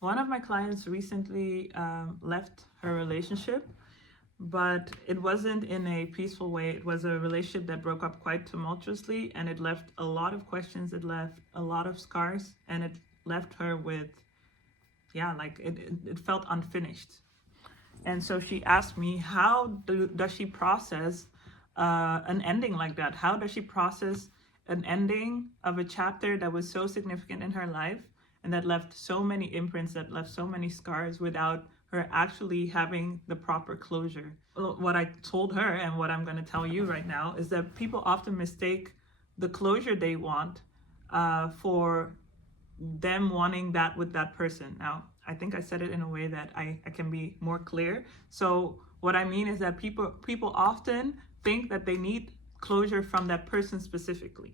One of my clients recently left her relationship, but it wasn't in a peaceful way. It was a relationship that broke up quite tumultuously, and it left a lot of questions. It left a lot of scars, and it left her with, yeah, like it felt unfinished. And so she asked me, does she process an ending like that? How does she process an ending of a chapter that was so significant in her life and that left so many imprints, that left so many scars without her actually having the proper closure? What I told her and what I'm going to tell you right now is that people often mistake the closure they want for them wanting that with that person. Now, I think I said it in a way that I can be more clear. So what I mean is that people often think that they need closure from that person specifically.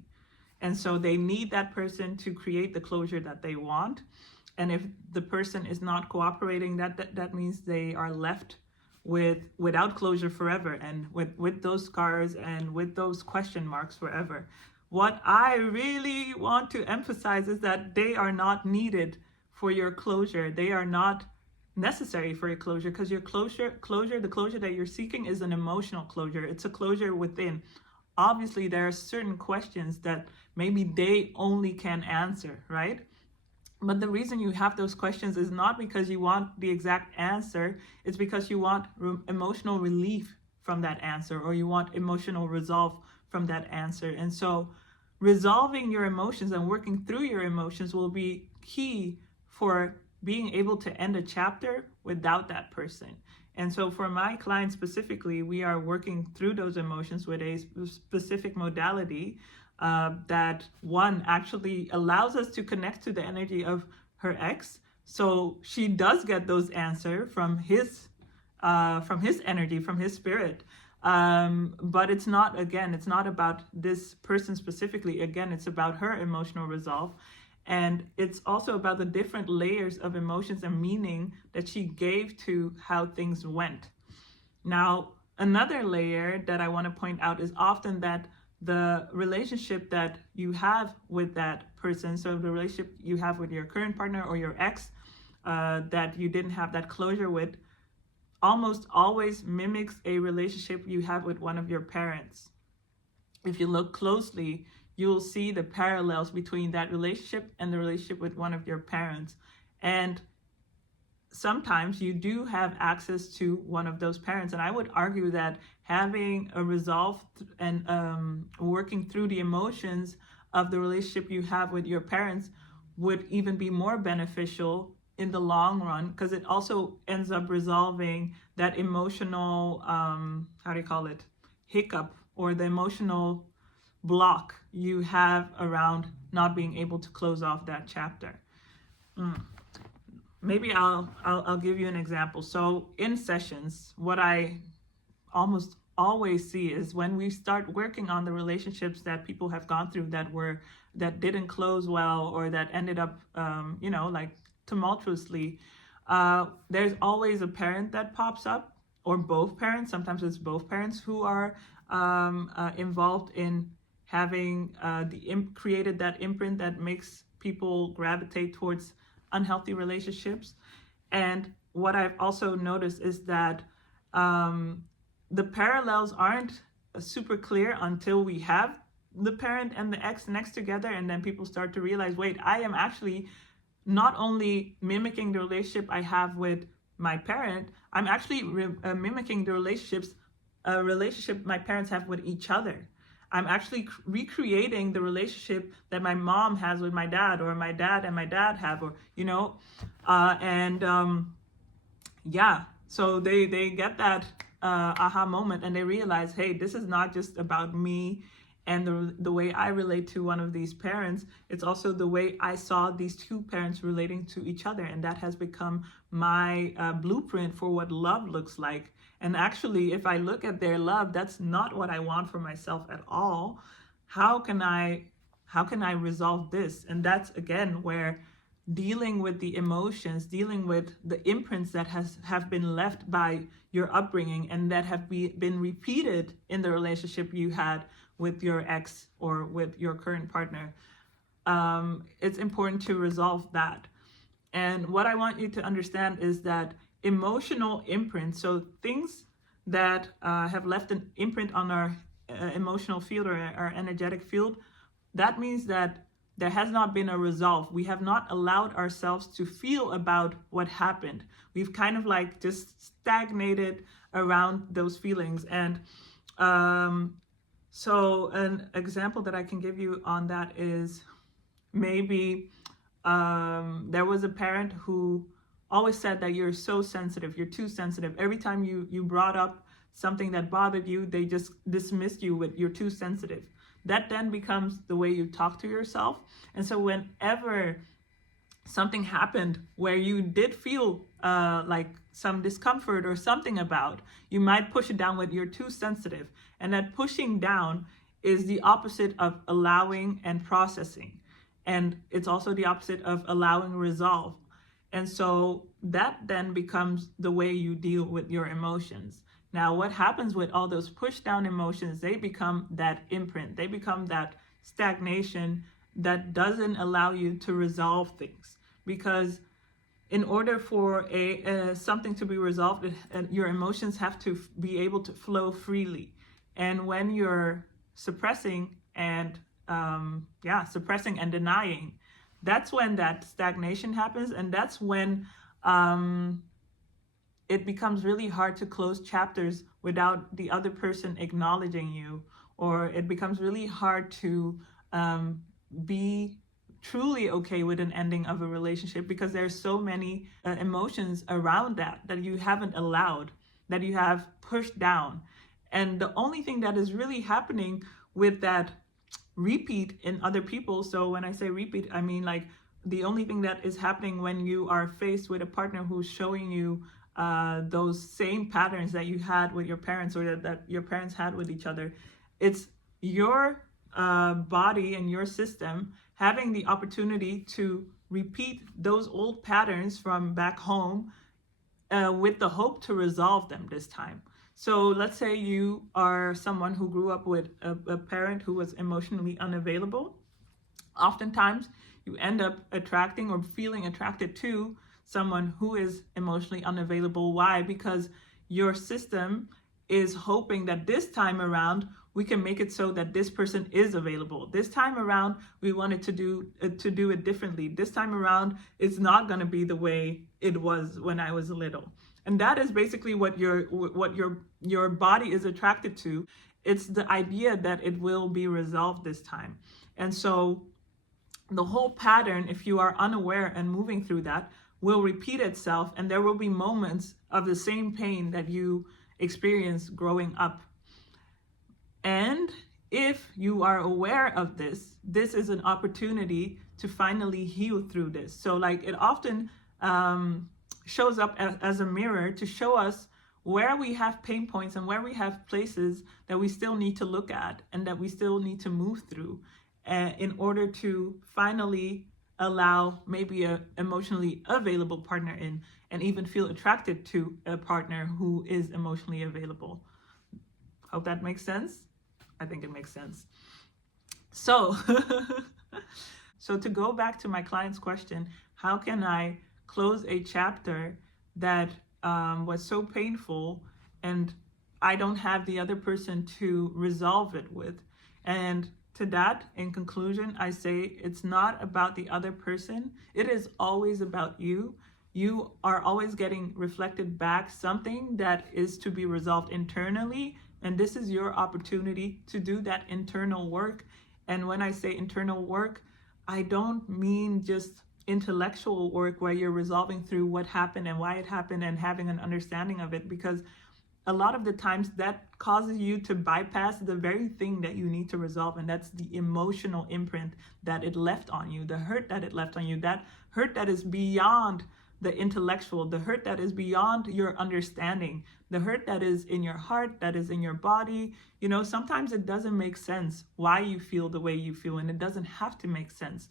And so they need that person to create the closure that they want. And if the person is not cooperating, that means they are left without closure forever, and with those scars and with those question marks forever. What I really want to emphasize is that they are not needed for your closure. They are not necessary for your closure, because your the closure that you're seeking is an emotional closure. It's a closure within. Obviously, there are certain questions that maybe they only can answer, right? But the reason you have those questions is not because you want the exact answer. It's because you want emotional relief from that answer, or you want emotional resolve from that answer. And so resolving your emotions and working through your emotions will be key for being able to end a chapter without that person. And so for my client specifically, we are working through those emotions with a specific modality that one actually allows us to connect to the energy of her ex. So she does get those answers from his energy, from his spirit. But it's not about this person specifically. Again, it's about her emotional resolve. And it's also about the different layers of emotions and meaning that she gave to how things went. Now, another layer that I want to point out is often that the relationship that you have with that person, so the relationship you have with your current partner or your ex that you didn't have that closure with, almost always mimics a relationship you have with one of your parents. If you look closely, you'll see the parallels between that relationship and the relationship with one of your parents. And sometimes you do have access to one of those parents. And I would argue that having a resolve and working through the emotions of the relationship you have with your parents would even be more beneficial in the long run, because it also ends up resolving that emotional, hiccup, or the emotional block you have around not being able to close off that chapter. Maybe I'll give you an example. So in sessions, what I almost always see is when we start working on the relationships that people have gone through that didn't close well, or that ended up tumultuously, there's always a parent that pops up, or both parents. Sometimes it's both parents who are involved in having created that imprint that makes people gravitate towards unhealthy relationships. And what I've also noticed is that the parallels aren't super clear until we have the parent and the ex next together, and then people start to realize, wait, I am actually not only mimicking the relationship I have with my parent, I'm actually mimicking the relationship my parents have with each other. I'm actually recreating the relationship that my mom has with my dad, or my dad and my dad have, or so they get that aha moment, and they realize, hey, this is not just about me and the way I relate to one of these parents. It's also the way I saw these two parents relating to each other, and that has become my blueprint for what love looks like. And actually, if I look at their love, that's not what I want for myself at all. How can I resolve this? And that's again where dealing with the emotions, dealing with the imprints that have been left by your upbringing and that have been repeated in the relationship you had with your ex or with your current partner. It's important to resolve that. And what I want you to understand is that emotional imprint, so things that have left an imprint on our emotional field or our energetic field, that means that there has not been a resolve. We have not allowed ourselves to feel about what happened. We've kind of like just stagnated around those feelings. And so an example that I can give you on that is maybe there was a parent who always said that you're so sensitive, you're too sensitive. Every time you brought up something that bothered you, they just dismissed you with you're too sensitive. That then becomes the way you talk to yourself. And so whenever something happened where you did feel like some discomfort or something about, you might push it down with you're too sensitive. And that pushing down is the opposite of allowing and processing. And it's also the opposite of allowing resolve. And so that then becomes the way you deal with your emotions. Now, what happens with all those push down emotions, they become that imprint. They become that stagnation that doesn't allow you to resolve things. Because in order for something to be resolved, your emotions have to be able to flow freely. And when you're suppressing and denying, that's when that stagnation happens. And that's when it becomes really hard to close chapters without the other person acknowledging you, or it becomes really hard to be truly okay with an ending of a relationship, because there's so many emotions around that you haven't allowed, that you have pushed down. And the only thing that is really happening with that repeat in other people, so when I say repeat, I mean like the only thing that is happening when you are faced with a partner who's showing you those same patterns that you had with your parents, or that your parents had with each other, it's your body and your system having the opportunity to repeat those old patterns from back home with the hope to resolve them this time. So let's say you are someone who grew up with a parent who was emotionally unavailable. Oftentimes you end up attracting or feeling attracted to someone who is emotionally unavailable. Why? Because your system is hoping that this time around we can make it so that this person is available. This time around we wanted to do it differently. This time around it's not going to be the way it was when I was little. And that is basically what your body is attracted to. It's the idea that it will be resolved this time. And so the whole pattern, if you are unaware and moving through that, will repeat itself, and there will be moments of the same pain that you experienced growing up. And if you are aware of this, this is an opportunity to finally heal through this. So like it often shows up as a mirror to show us where we have pain points and where we have places that we still need to look at and that we still need to move through in order to finally allow maybe an emotionally available partner in, and even feel attracted to a partner who is emotionally available. Hope that makes sense. I think it makes sense. So, so to go back to my client's question, how can I close a chapter that was so painful and I don't have the other person to resolve it with? And to that, in conclusion, I say it's not about the other person. It is always about you. You are always getting reflected back something that is to be resolved internally. And this is your opportunity to do that internal work. And when I say internal work, I don't mean just intellectual work where you're resolving through what happened and why it happened and having an understanding of it, because a lot of the times that causes you to bypass the very thing that you need to resolve, and that's the emotional imprint that it left on you, the hurt that it left on you, that hurt that is beyond the intellectual, the hurt that is beyond your understanding, the hurt that is in your heart, that is in your body. You know, sometimes it doesn't make sense why you feel the way you feel, and it doesn't have to make sense.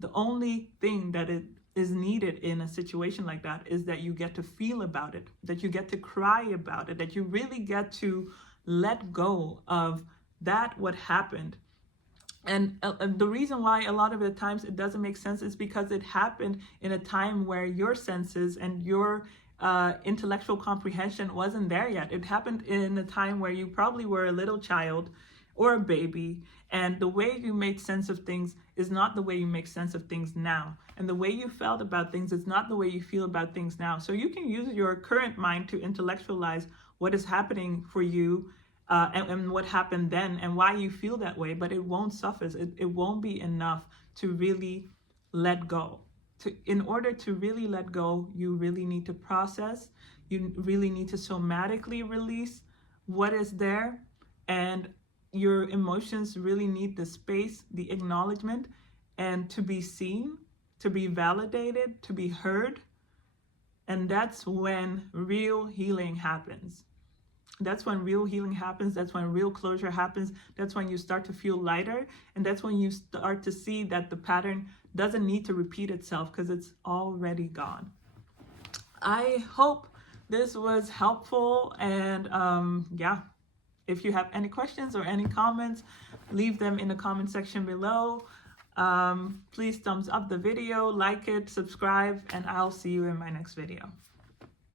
The only thing that is needed in a situation like that is that you get to feel about it, that you get to cry about it, that you really get to let go of that what happened And the reason why a lot of the times it doesn't make sense is because it happened in a time where your senses and your intellectual comprehension wasn't there yet. It happened in a time where you probably were a little child or a baby, and the way you made sense of things is not the way you make sense of things now. And the way you felt about things is not the way you feel about things now. So you can use your current mind to intellectualize what is happening for you, and what happened then and why you feel that way, but it won't suffice. It won't be enough to really let go. In order to really let go, you really need to process. You really need to somatically release what is there, and your emotions really need the space, the acknowledgement, and to be seen, to be validated, to be heard. And that's when real healing happens. That's when real healing happens. That's when real closure happens. That's when you start to feel lighter. And that's when you start to see that the pattern doesn't need to repeat itself because it's already gone. I hope this was helpful. And yeah, if you have any questions or any comments, leave them in the comment section below. Please thumbs up the video, like it, subscribe, and I'll see you in my next video.